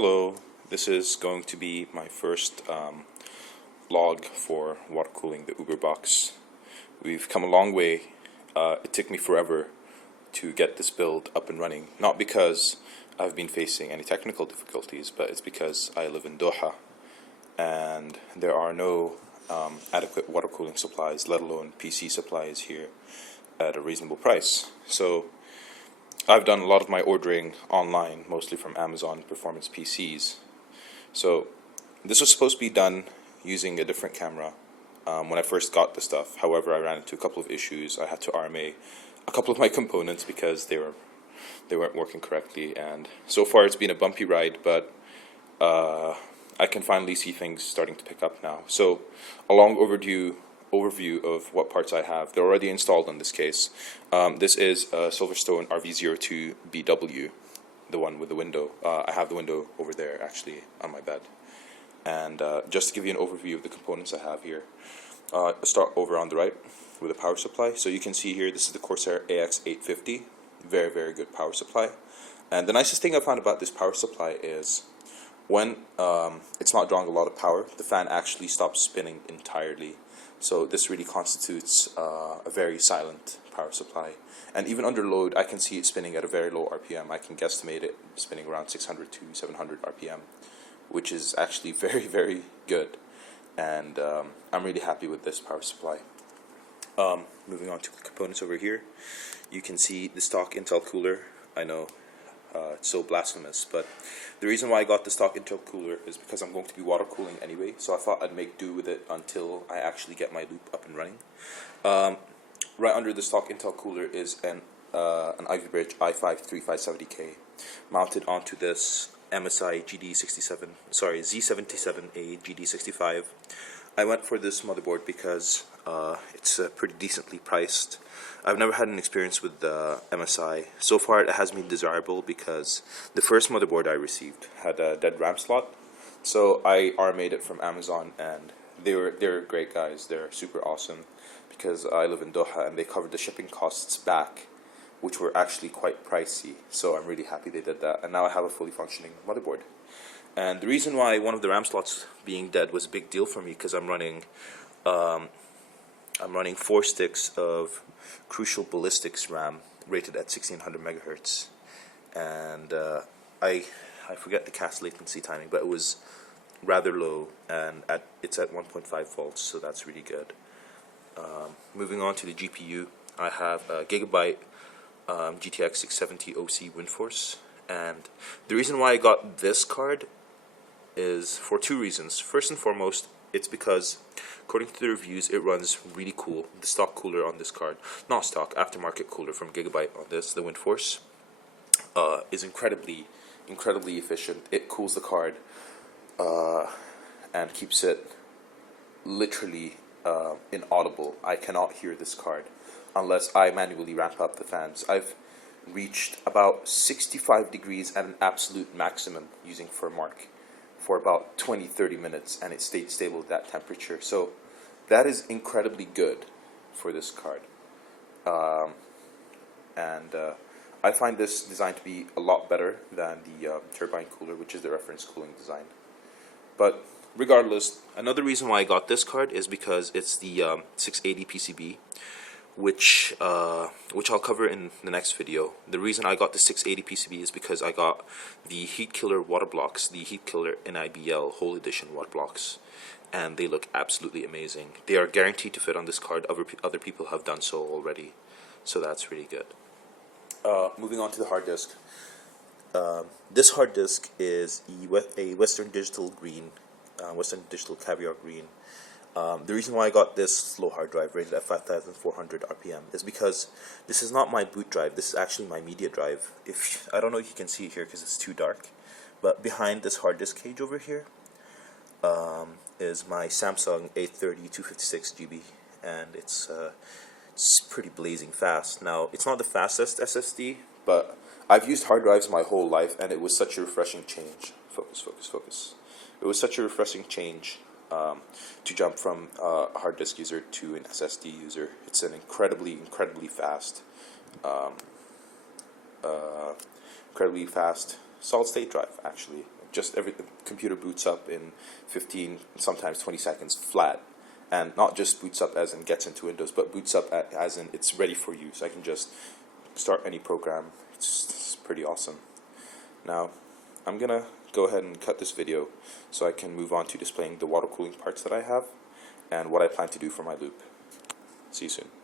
Hello, this is going to be my first log for water cooling the UBERBOX. We've come a long way. It took me forever to get this build up and running, not because I've been facing any technical difficulties, but it's because I live in Doha and there are no adequate water cooling supplies, let alone PC supplies here at a reasonable price. So I've done a lot of my ordering online, mostly from Amazon Performance PCs. So this was supposed to be done using a different camera when I first got the stuff. However, I ran into a couple of issues. I had to RMA a couple of my components because they weren't working correctly, and so far it's been a bumpy ride, but I can finally see things starting to pick up now. So a long overdue overview of what parts I have. They're already installed in this case. This is a Silverstone RV02BW, the one with the window. I have the window over there actually on my bed. And just to give you an overview of the components I have here, I'll start over on the right with a power supply. So you can see here, this is the Corsair AX850. Very, very good power supply. And the nicest thing I found about this power supply is when it's not drawing a lot of power, the fan actually stops spinning entirely. So this really constitutes a very silent power supply. And even under load, I can see it spinning at a very low RPM. I can guesstimate it spinning around 600 to 700 RPM, which is actually very, very good. And I'm really happy with this power supply. Moving on to the components over here, you can see the stock Intel cooler. I know it's so blasphemous, but the reason why I got the stock Intel cooler is because I'm going to be water cooling anyway, so I thought I'd make do with it until I actually get my loop up and running. Right under the stock Intel cooler is an Ivy Bridge i5-3570K mounted onto this MSI Z77A GD65. I went for this motherboard because it's pretty decently priced. I've never had an experience with the MSI. So far it has been desirable because the first motherboard I received had a dead RAM slot. So I RMA'd it from Amazon, and they're great guys. They're super awesome because I live in Doha and they covered the shipping costs back, which were actually quite pricey. So I'm really happy they did that, and now I have a fully functioning motherboard. And the reason why one of the RAM slots being dead was a big deal for me because I'm running 4 sticks of Crucial Ballistics RAM rated at 1600 megahertz, and I forget the cast latency timing, but it was rather low, and it's at 1.5 volts, so that's really good. Moving on to the GPU, I have a Gigabyte GTX 670 OC WindForce, and the reason why I got this card is for 2 reasons. First and foremost, it's because, according to the reviews, it runs really cool. The stock cooler on this card, not stock, aftermarket cooler from Gigabyte on this, the WindForce, is incredibly efficient. It cools the card and keeps it literally inaudible. I cannot hear this card unless I manually ramp up the fans. I've reached about 65 degrees at an absolute maximum using Furmark for about 20-30 minutes, and it stayed stable at that temperature. So that is incredibly good for this card. I find this design to be a lot better than the turbine cooler, which is the reference cooling design. But regardless, another reason why I got this card is because it's the 680 PCB, which I'll cover in the next video. The reason I got the 680 PCB is because I got the Heat Killer water blocks, the Heat Killer NIBL Whole Edition water blocks, and they look absolutely amazing. They are guaranteed to fit on this card. Other people have done so already, so that's really good. Moving on to the hard disk. This hard disk is a Western Digital green, Western Digital Caviar green. The reason why I got this slow hard drive rated at 5400 RPM is because this is not my boot drive. This is actually my media drive. I don't know if you can see it here because it's too dark, but behind this hard disk cage over here is my Samsung 830 256 GB, and it's pretty blazing fast. Now, it's not the fastest SSD, but I've used hard drives my whole life, and it was such a refreshing change. Focus. It was such a refreshing change to jump from a hard disk user to an SSD user. It's an incredibly fast solid state drive, actually, just the computer boots up in 15, sometimes 20 seconds flat. And not just boots up as in gets into Windows, but boots up as in it's ready for use. I can just start any program. It's pretty awesome. Now, I'm gonna go ahead and cut this video so I can move on to displaying the water cooling parts that I have and what I plan to do for my loop. See you soon.